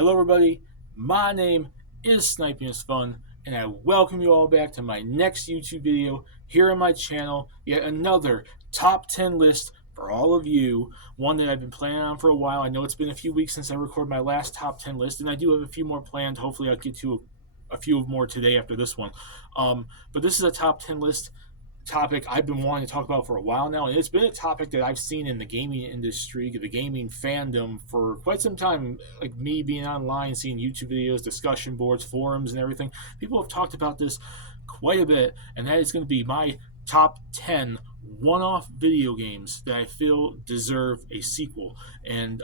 Hello, everybody. My name is Sniping is Fun, and I welcome you all back to my next YouTube video here on my channel. Yet another top 10 list for all of you. One that I've been planning on for a while. I know it's been a few weeks since I recorded my last top 10 list, and I do have a few more planned. Hopefully, I'll get to a few more today after this one. But this is a top 10 list topic I've been wanting to talk about for a while now, and it's been a topic that I've seen in the gaming industry, the gaming fandom, for quite some time. Like me being online, seeing YouTube videos, discussion boards, forums, and everything. People have talked about this quite a bit, and that is going to be my top 10 one-off video games that I feel deserve a sequel. And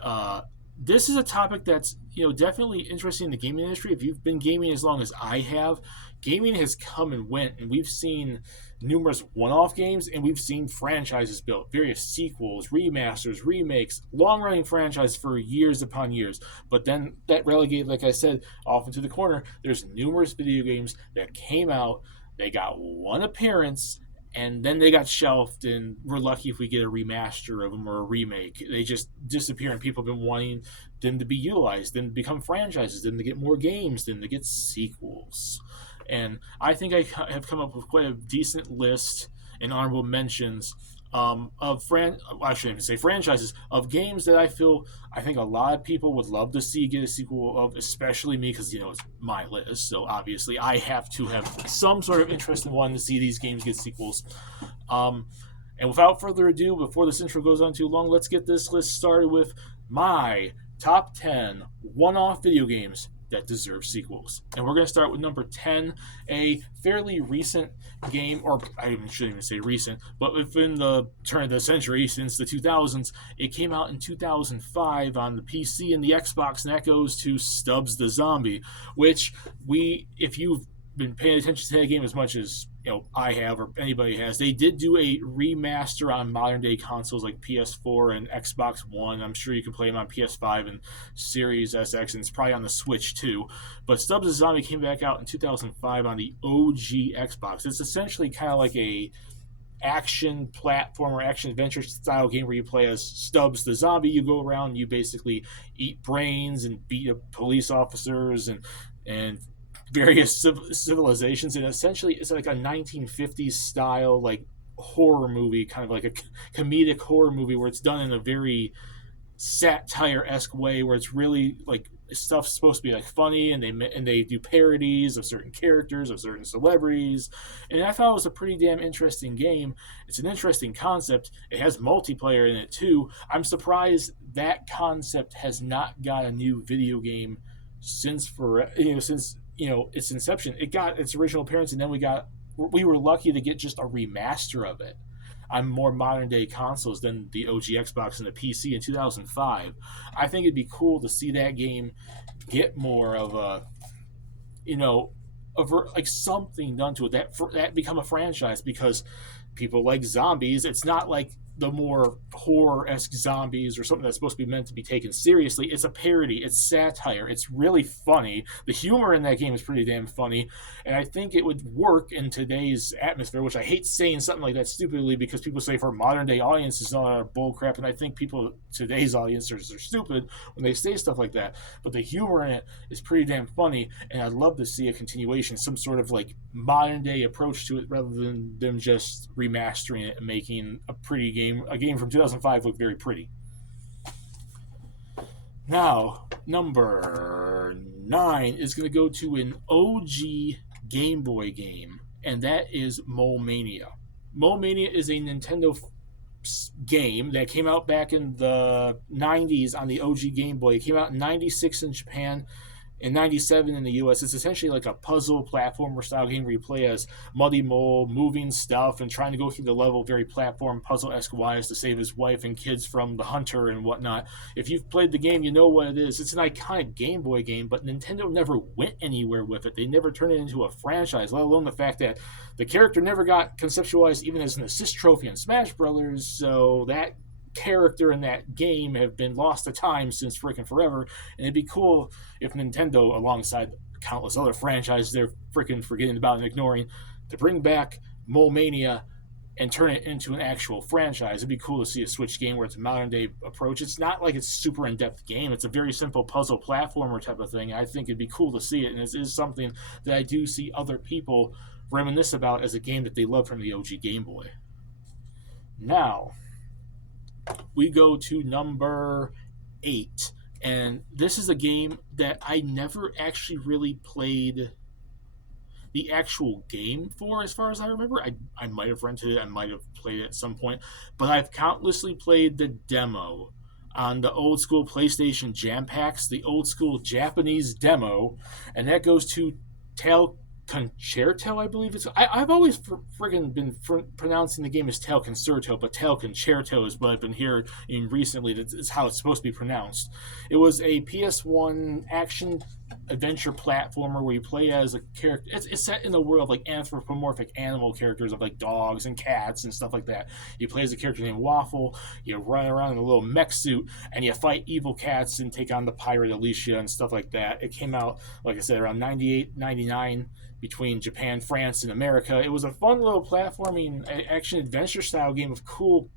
this is a topic that's definitely interesting in the gaming industry. If you've been gaming as long as I have, gaming has come and went, and we've seen numerous one-off games, and we've seen franchises built, various sequels, remasters, remakes, long-running franchises for years upon years. But then that relegated, like I said, off into the corner. There's numerous video games that came out, they got one appearance, and then they got shelved, and we're lucky if we get a remaster of them or a remake. They just disappear, and people have been wanting them to be utilized, them to become franchises, them to get more games, them to get sequels. And I think I have come up with quite a decent list and honorable mentions I shouldn't even say franchises, of games that I think a lot of people would love to see get a sequel of, especially me, because it's my list, so obviously I have to have some sort of interest in wanting to see these games get sequels. And without further ado, before this intro goes on too long, let's get this list started with my top 10 one-off video games that deserve sequels. And we're going to start with number 10, a fairly recent game, or I shouldn't even say recent, but within the turn of the century, since the 2000s. It came out in 2005 on the PC and the Xbox, and that goes to Stubbs the Zombie, which if you've been paying attention to that game as much as I have, or anybody has, they did do a remaster on modern day consoles like PS4 and Xbox One. I'm sure you can play them on PS5 and Series SX, and it's probably on the Switch too. But Stubbs the Zombie came back out in 2005 on the OG Xbox. It's essentially kind of like a action platform or action adventure style game where you play as Stubbs the Zombie. You go around and you basically eat brains and beat up police officers and various civilizations, and essentially it's like a 1950s style, like, horror movie, kind of like a comedic horror movie, where it's done in a very satire-esque way, where it's really like stuff's supposed to be like funny, and they do parodies of certain characters, of certain celebrities. And I thought it was a pretty damn interesting game. It's an interesting concept. It has multiplayer in it too. I'm surprised that concept has not got a new video game since its inception. It got its original appearance, and then we were lucky to get just a remaster of it on more modern day consoles than the OG Xbox and the PC in 2005. I think it'd be cool to see that game get more of like something done to it, that become a franchise, because people like zombies. It's not like the more horror-esque zombies or something that's supposed to be meant to be taken seriously. It's a parody. It's satire. It's really funny. The humor in that game is pretty damn funny, and I think it would work in today's atmosphere, which I hate saying something like that stupidly, because people say for modern-day audiences, all that bull crap, and I think today's audiences are stupid when they say stuff like that. But the humor in it is pretty damn funny, and I'd love to see a continuation, some sort of like modern-day approach to it, rather than them just remastering it and making a game from 2005 look very pretty. Now, number 9 is going to go to an OG Game Boy game, and that is Mole Mania. Mole Mania is a Nintendo game that came out back in the 90s on the OG Game Boy. It came out in 96 in Japan, in 97 in the US. It's essentially like a puzzle platformer style game where you play as Muddy Mole, moving stuff and trying to go through the level very platform puzzle-esque wise to save his wife and kids from the hunter and whatnot. If you've played the game, you know what it is. It's an iconic Game Boy game, but Nintendo never went anywhere with it. They never turned it into a franchise, let alone the fact that the character never got conceptualized even as an assist trophy in Smash Brothers, so that character in that game have been lost to time since freaking forever. And it'd be cool if Nintendo, alongside countless other franchises they're freaking forgetting about and ignoring, to bring back Mole Mania and turn it into an actual franchise. It'd be cool to see a Switch game where it's a modern day approach. It's not like it's a super in depth game. It's a very simple puzzle platformer type of thing. I think it'd be cool to see it, and it is something that I do see other people reminisce about as a game that they love from the OG Game Boy. Now, we go to number 8. And this is a game that I never actually really played the actual game for, as far as I remember. I might have rented it, I might have played it at some point, but I've countlessly played the demo on the old school PlayStation Jam Packs, the old school Japanese demo, and that goes to Tail Concerto, I believe it's. I've always friggin' been pronouncing the game as Tail Concerto, but Tail Concerto is what I've been hearing recently. That's how it's supposed to be pronounced. It was a PS1 action adventure platformer where you play as a character. It's set in a world of like anthropomorphic animal characters of like dogs and cats and stuff like that. You play as a character named Waffle. You run around in a little mech suit and you fight evil cats and take on the pirate Alicia and stuff like that. It came out, like I said, around 98, 99 between Japan, France, and America. It was a fun little platforming action adventure style game of cool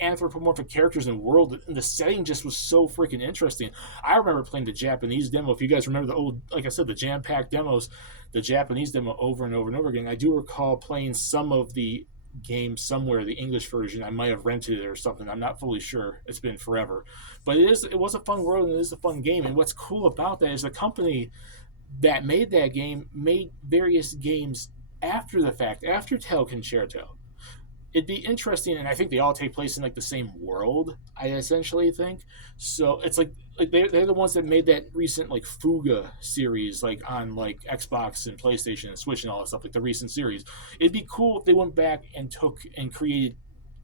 anthropomorphic characters and world, and the setting just was so freaking interesting. I remember playing the Japanese demo. If you guys remember the old, like I said, the jam pack demos, the Japanese demo over and over and over again. I do recall playing some of the game somewhere, the English version. I might have rented it or something. I'm not fully sure. It's been forever, but it was a fun world and it is a fun game. And what's cool about that is the company that made that game made various games after the fact, after Tail Concerto. It'd be interesting, and I think they all take place in like the same world. I essentially think so. It's like they're the ones that made that recent like Fuga series, like on like Xbox and PlayStation and Switch and all that stuff, like the recent series. It'd be cool if they went back and took and created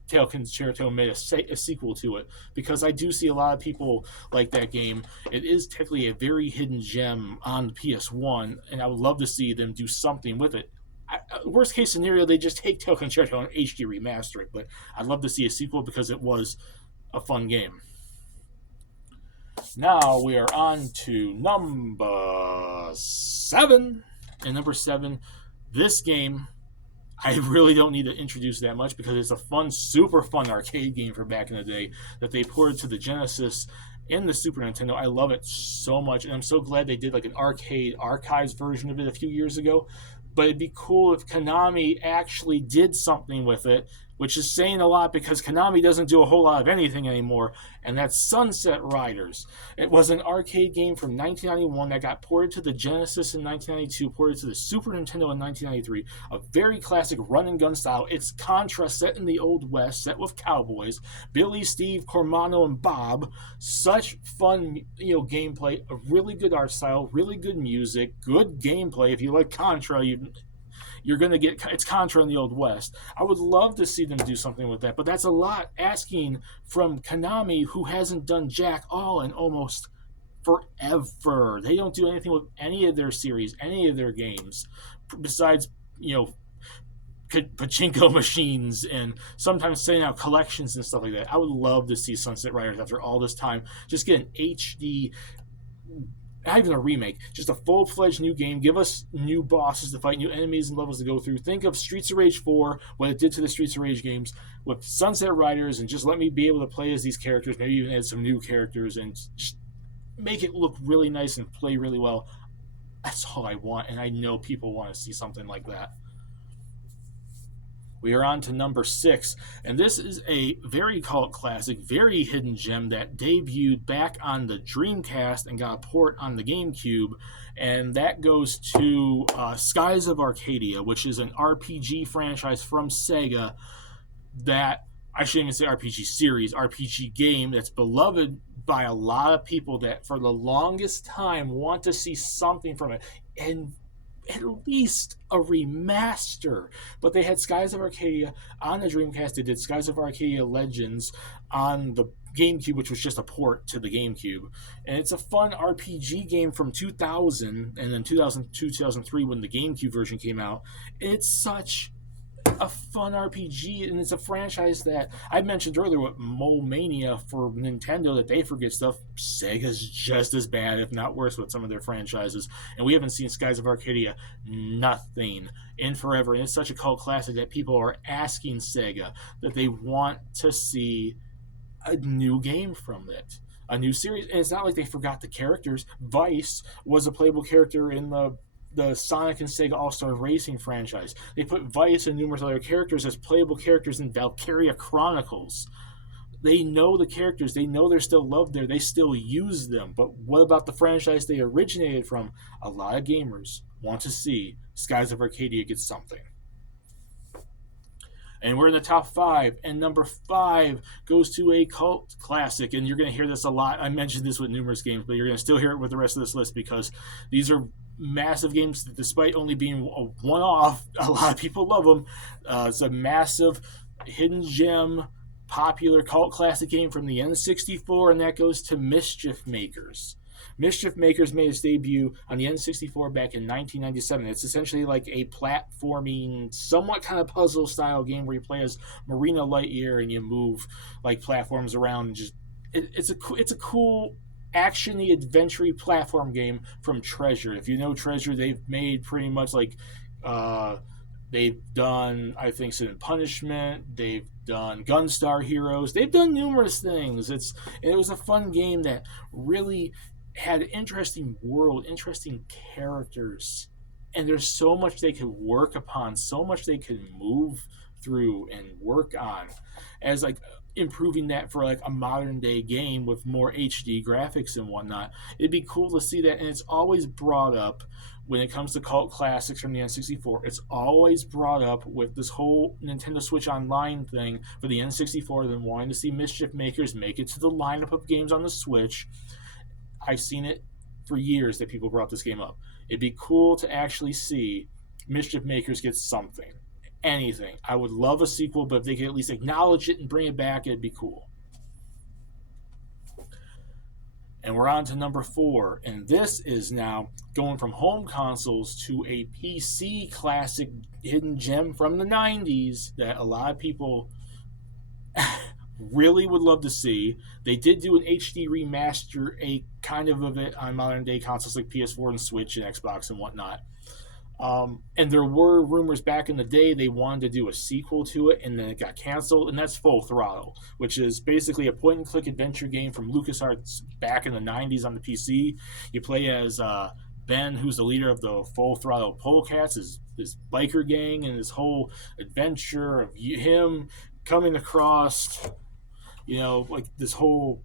Tail Concerto and made a sequel to it, because I do see a lot of people like that game. It is technically a very hidden gem on the PS1, and I would love to see them do something with it. Worst case scenario, they just take Tail Concerto and HD remaster it, but I'd love to see a sequel because it was a fun game. Now we are on to number 7. And number 7, this game, I really don't need to introduce that much because it's a fun, super fun arcade game from back in the day that they ported to the Genesis and the Super Nintendo. I love it so much, and I'm so glad they did like an arcade archives version of it a few years ago. But it'd be cool if Konami actually did something with it, which is saying a lot because Konami doesn't do a whole lot of anything anymore, and that's Sunset Riders. It was an arcade game from 1991 that got ported to the Genesis in 1992, ported to the Super Nintendo in 1993, a very classic run-and-gun style. It's Contra set in the Old West, set with cowboys, Billy, Steve, Cormano, and Bob. Such fun, gameplay, a really good art style, really good music, good gameplay. If you like Contra, you're going to get, it's Contra in the Old West. I would love to see them do something with that, but that's a lot asking from Konami, who hasn't done jack all in almost forever. They don't do anything with any of their series, any of their games, besides, pachinko machines and sometimes sending out collections and stuff like that. I would love to see Sunset Riders after all this time just get an HD, not even a remake, just a full-fledged new game. Give us new bosses to fight, new enemies and levels to go through. Think of Streets of Rage 4, what it did to the Streets of Rage games with Sunset Riders, and just let me be able to play as these characters, maybe even add some new characters, and just make it look really nice and play really well. That's all I want, and I know people want to see something like that. We are on to number 6, and this is a very cult classic, very hidden gem that debuted back on the Dreamcast and got a port on the GameCube, and that goes to Skies of Arcadia, which is an RPG franchise from Sega that, I shouldn't even say RPG series, RPG game that's beloved by a lot of people that for the longest time want to see something from it, and at least a remaster. But they had Skies of Arcadia on the Dreamcast. They did Skies of Arcadia Legends on the GameCube, which was just a port to the GameCube. And it's a fun RPG game from 2000 and then 2002, 2003 when the GameCube version came out. It's such a fun RPG, and it's a franchise that I mentioned earlier with Mole Mania for Nintendo, that they forget stuff. Sega's just as bad, if not worse, with some of their franchises, and we haven't seen Skies of Arcadia nothing in forever, and it's such a cult classic that people are asking Sega that they want to see a new game from it, a new series. And it's not like they forgot the characters. Vice was a playable character in the Sonic and Sega All-Star Racing franchise. They put Vice and numerous other characters as playable characters in Valkyria Chronicles. They know the characters. They know they're still loved there. They still use them. But what about the franchise they originated from? A lot of gamers want to see Skies of Arcadia get something. And we're in the top 5, and number 5 goes to a cult classic, and you're going to hear this a lot. I mentioned this with numerous games, but you're going to still hear it with the rest of this list, because these are massive games that, despite only being a one-off, a lot of people love them. It's a massive hidden gem, popular cult classic game from the N64, and that goes to Mischief Makers. Mischief Makers made its debut on the N64 back in 1997. It's essentially like a platforming, somewhat kind of puzzle style game where you play as Marina Lightyear and you move like platforms around. And just it's a cool actiony adventure platform game from Treasure. If you know Treasure, they've made pretty much like they've done, I think, Sin and Punishment. They've done Gunstar Heroes. They've done numerous things. It was a fun game that really had an interesting world, interesting characters, and there's so much they could work upon, so much they could move through and work on, as like improving that for like a modern day game with more HD graphics and whatnot. It'd be cool to see that, and it's always brought up when it comes to cult classics from the N64. It's always brought up with this whole Nintendo Switch Online thing for the N64, then wanting to see Mischief Makers make it to the lineup of games on the Switch. I've seen it for years that people brought this game up. It'd be cool to actually see Mischief Makers get something, anything. I would love a sequel, but if they could at least acknowledge it and bring it back, it'd be cool. And we're on to number 4, and this is now going from home consoles to a PC classic hidden gem from the 90s that a lot of people really would love to see. They did do an HD remaster, a kind of it on modern day consoles like PS4 and Switch and Xbox and whatnot. And there were rumors back in the day they wanted to do a sequel to it, and then it got canceled, and that's Full Throttle, which is basically a point-and-click adventure game from LucasArts back in the 90s on the PC. You play as Ben, who's the leader of the Full Throttle Polecats, this biker gang, and this whole adventure of him coming across, like this whole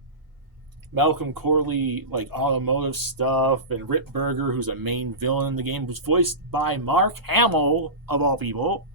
Malcolm Corley, like automotive stuff, and Rip Berger, who's a main villain in the game, who's voiced by Mark Hamill, of all people.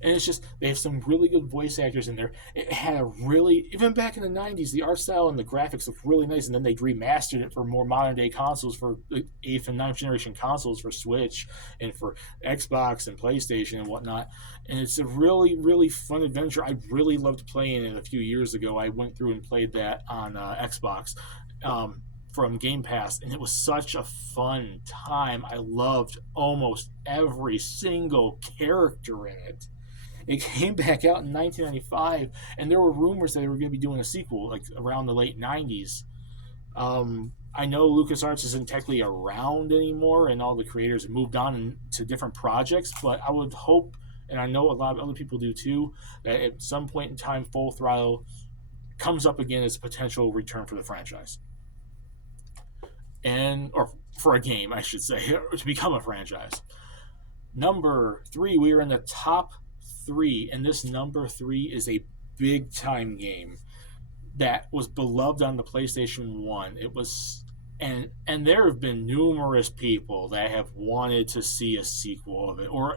And it's just, they have some really good voice actors in there. It had a really, even back in the 90s, the art style and the graphics looked really nice, and then they remastered it for more modern day consoles, for the 8th and 9th generation consoles, for Switch and for Xbox and PlayStation and whatnot. And it's a really, really fun adventure. I really loved playing it a few years ago. I went through and played that on Xbox from Game Pass, and it was such a fun time. I loved almost every single character in it. It came back out in 1995, and there were rumors that they were going to be doing a sequel, like around the late 90s. I know LucasArts isn't technically around anymore, and all the creators have moved on to different projects, but I would hope, and I know a lot of other people do too, that at some point in time, Full Throttle comes up again as a potential return for the franchise. Or for a game, I should say, to become a franchise. Number 3, we are in the top 3, and this number 3 is a big time game that was beloved on the PlayStation 1. It was, and there have been numerous people that have wanted to see a sequel of it, or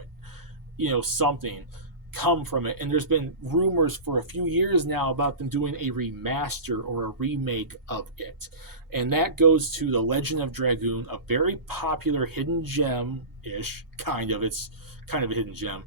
something come from it. And there's been rumors for a few years now about them doing a remaster or a remake of it. And that goes to The Legend of Dragoon, a very popular hidden gem-ish, kind of. It's kind of a hidden gem.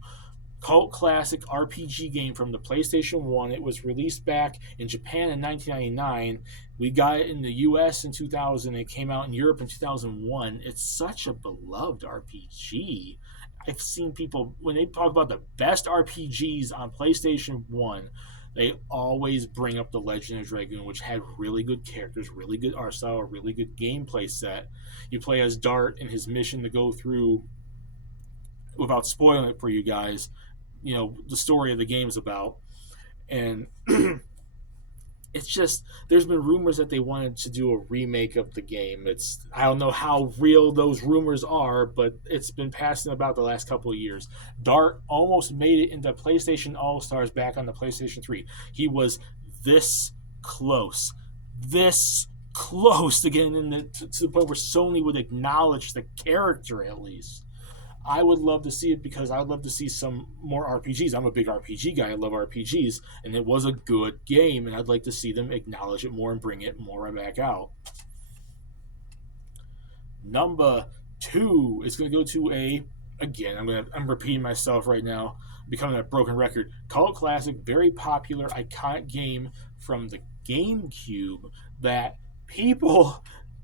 Cult classic RPG game from the PlayStation 1. It was released back in Japan in 1999. We got it in the US in 2000. It came out in Europe in 2001. It's such a beloved RPG. I've seen people, when they talk about the best RPGs on PlayStation 1, they always bring up The Legend of Dragoon, which had really good characters, really good art style, a really good gameplay set. You play as Dart and his mission to go through, without spoiling it for you guys, the story of the game's about. And it's just, there's been rumors that they wanted to do a remake of the game. I don't know how real those rumors are, but it's been passing about the last couple of years. Dart almost made it into PlayStation All-Stars back on the PlayStation 3. He was this close to getting to the point where Sony would acknowledge the character at least. I would love to see it because I would love to see some more RPGs. I'm a big RPG guy. I love RPGs, and it was a good game, and I'd like to see them acknowledge it more and bring it more back out. Number 2 is going to go to I'm repeating myself right now, becoming a broken record. Cult classic, very popular, iconic game from the GameCube that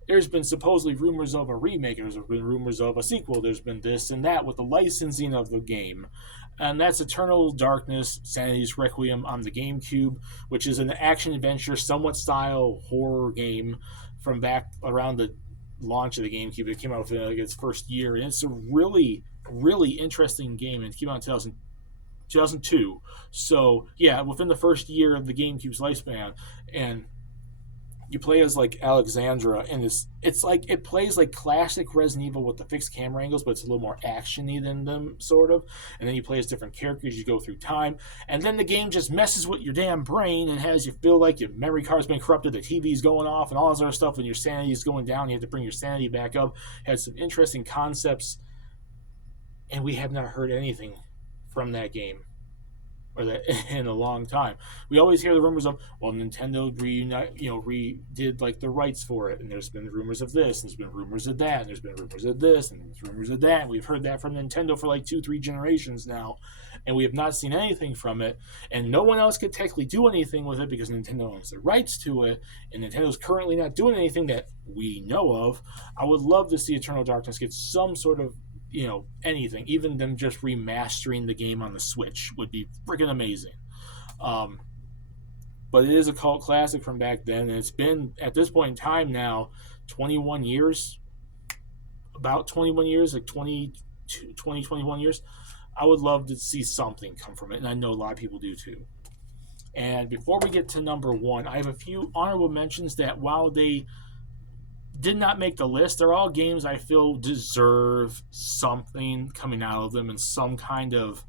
there's been supposedly rumors of a remake, there's been rumors of a sequel, there's been this and that with the licensing of the game. And that's Eternal Darkness, Sanity's Requiem on the GameCube, which is an action-adventure, somewhat style horror game from back around the launch of the GameCube. It came out for its first year, and it's a really, really interesting game, and it came out in 2002. So, yeah, within the first year of the GameCube's lifespan, and you play as like Alexandra, and it's like it plays like classic Resident Evil with the fixed camera angles, but it's a little more actiony than them, sort of. And then you play as different characters, you go through time, and then the game just messes with your damn brain and has you feel like your memory card's been corrupted, the TV's going off, and all this other stuff, and your sanity is going down. You have to bring your sanity back up. It has some interesting concepts, and we have not heard anything from that game in a long time. We always hear the rumors of, well, Nintendo redid like the rights for it, and there's been rumors of this, and there's been rumors of that, and there's been rumors of this, and there's rumors of that. And we've heard that from Nintendo for like 2-3 generations now, and we have not seen anything from it, and no one else could technically do anything with it because Nintendo owns the rights to it, and Nintendo's currently not doing anything that we know of. I would love to see Eternal Darkness get some sort of anything, even them just remastering the game on the Switch would be freaking amazing. But it is a cult classic from back then, and it's been, at this point in time now, 21 years, about 21 years, like 21 years. I would love to see something come from it, and I know a lot of people do too. And before we get to number 1, I have a few honorable mentions that, while they did not make the list, they're all games I feel deserve something coming out of them in some kind of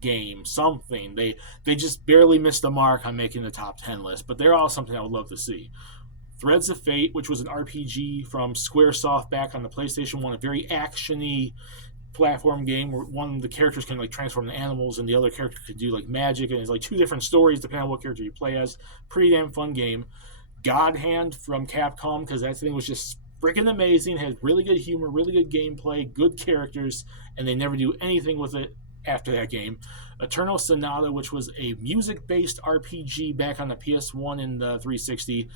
game, something. They just barely missed the mark on making the top 10 list, but they're all something I would love to see. Threads of Fate, which was an RPG from Squaresoft back on the PlayStation 1, a very actiony platform game where one of the characters can like transform into animals and the other character could do like magic, and it's like 2 different stories depending on what character you play as. Pretty damn fun game. God Hand from Capcom, because that thing was just freaking amazing. It had really good humor, really good gameplay, good characters, and they never do anything with it after that game. Eternal Sonata, which was a music-based RPG back on the PS1 and the 360.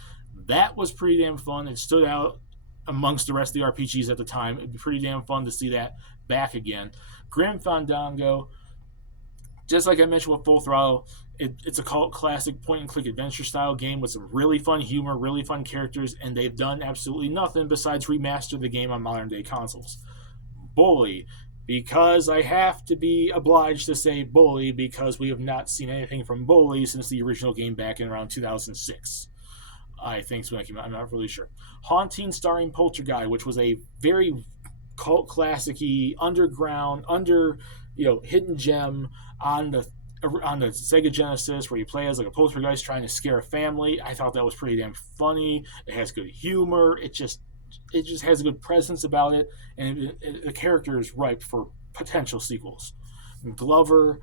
That was pretty damn fun. It stood out amongst the rest of the RPGs at the time. It'd be pretty damn fun to see that back again. Grim Fandango, just like I mentioned with Full Throttle, it's a cult classic point-and-click adventure-style game with some really fun humor, really fun characters, and they've done absolutely nothing besides remaster the game on modern-day consoles. Bully, because I have to be obliged to say Bully, because we have not seen anything from Bully since the original game back in around 2006. I think it's when it came out. I'm not really sure. Haunting, starring Poltergeist, which was a very cult classic-y, underground, hidden gem on the Sega Genesis, where you play as like a poltergeist trying to scare a family. I thought that was pretty damn funny. It has good humor. It just has a good presence about it, and the character is ripe for potential sequels. Glover,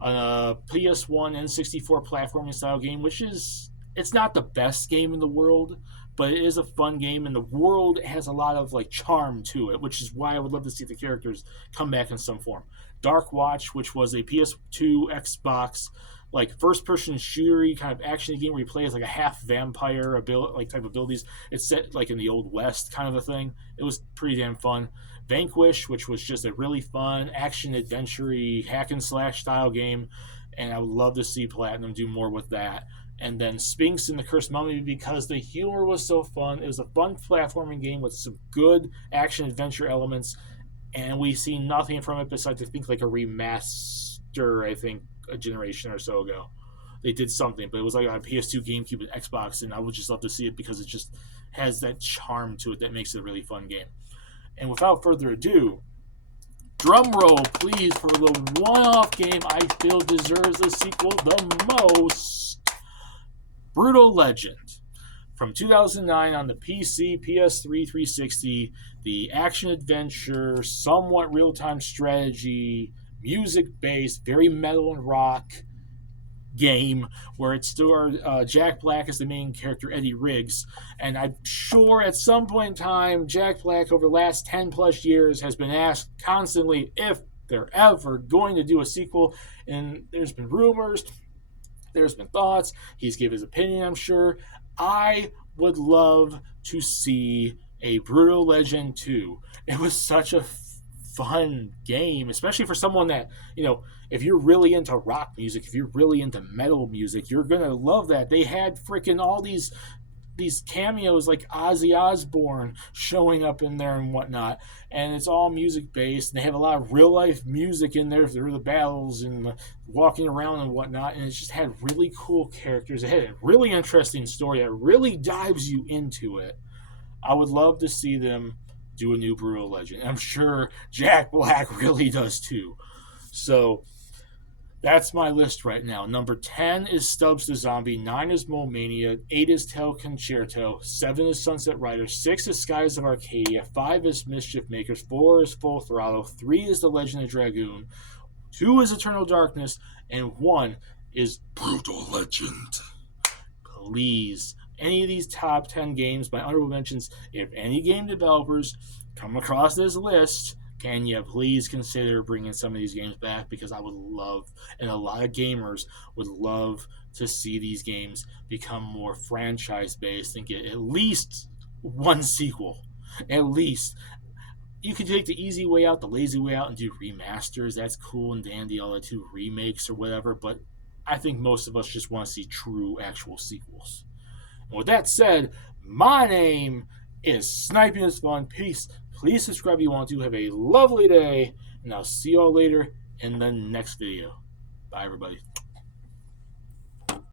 a PS1 N64 platforming style game, which it's not the best game in the world, but it is a fun game, and the world has a lot of like charm to it, which is why I would love to see the characters come back in some form. Dark Watch, which was a PS2 Xbox like first-person shooter kind of action game where you play as like a half vampire type abilities. It's set like in the Old West kind of a thing. It was pretty damn fun. Vanquish, which was just a really fun action-adventure hack and slash style game, and I would love to see Platinum do more with that. And then Sphinx and the Cursed Mummy, because the humor was so fun. It was a fun platforming game with some good action-adventure elements, and we see nothing from it besides, I think, like a remaster, I think, a generation or so ago. They did something, but it was like on PS2, GameCube, and Xbox, and I would just love to see it because it just has that charm to it that makes it a really fun game. And without further ado, drum roll, please, for the one-off game I feel deserves a sequel the most. Brutal Legend. From 2009 on the PC, PS3, 360, the action-adventure, somewhat real-time strategy, music-based, very metal and rock game where it starred Jack Black as the main character, Eddie Riggs. And I'm sure at some point in time, Jack Black, over the last 10 plus years, has been asked constantly if they're ever going to do a sequel. And there's been rumors, there's been thoughts. He's given his opinion, I'm sure. I would love to see a Brutal Legend 2. It was such a fun game, especially for someone that, if you're really into rock music, if you're really into metal music, you're going to love that. They had freaking all these cameos like Ozzy Osbourne showing up in there and whatnot, and it's all music based, and they have a lot of real life music in there through the battles and the walking around and whatnot, and it just had really cool characters. It had a really interesting story that really dives you into it. I would love to see them do a new Brutal Legend. I'm sure Jack Black really does too. So that's my list right now. Number 10 is Stubbs the Zombie. 9 is Mole Mania. 8 is Tale Concerto. 7 is Sunset Riders. 6 is Skies of Arcadia. 5 is Mischief Makers. 4 is Full Throttle. 3 is The Legend of Dragoon. 2 is Eternal Darkness. And 1 is Brutal Legend. Please, any of these top 10 games, my honorable mentions, if any game developers come across this list, can you please consider bringing some of these games back? Because I would love, and a lot of gamers would love, to see these games become more franchise-based and get at least one sequel. At least. You could take the easy way out, the lazy way out, and do remasters. That's cool and dandy, all that too, remakes or whatever, but I think most of us just want to see true, actual sequels. And with that said, my name is Sniping is Fun. Peace. Please subscribe if you want to. Have a lovely day, and I'll see you all later in the next video. Bye, everybody.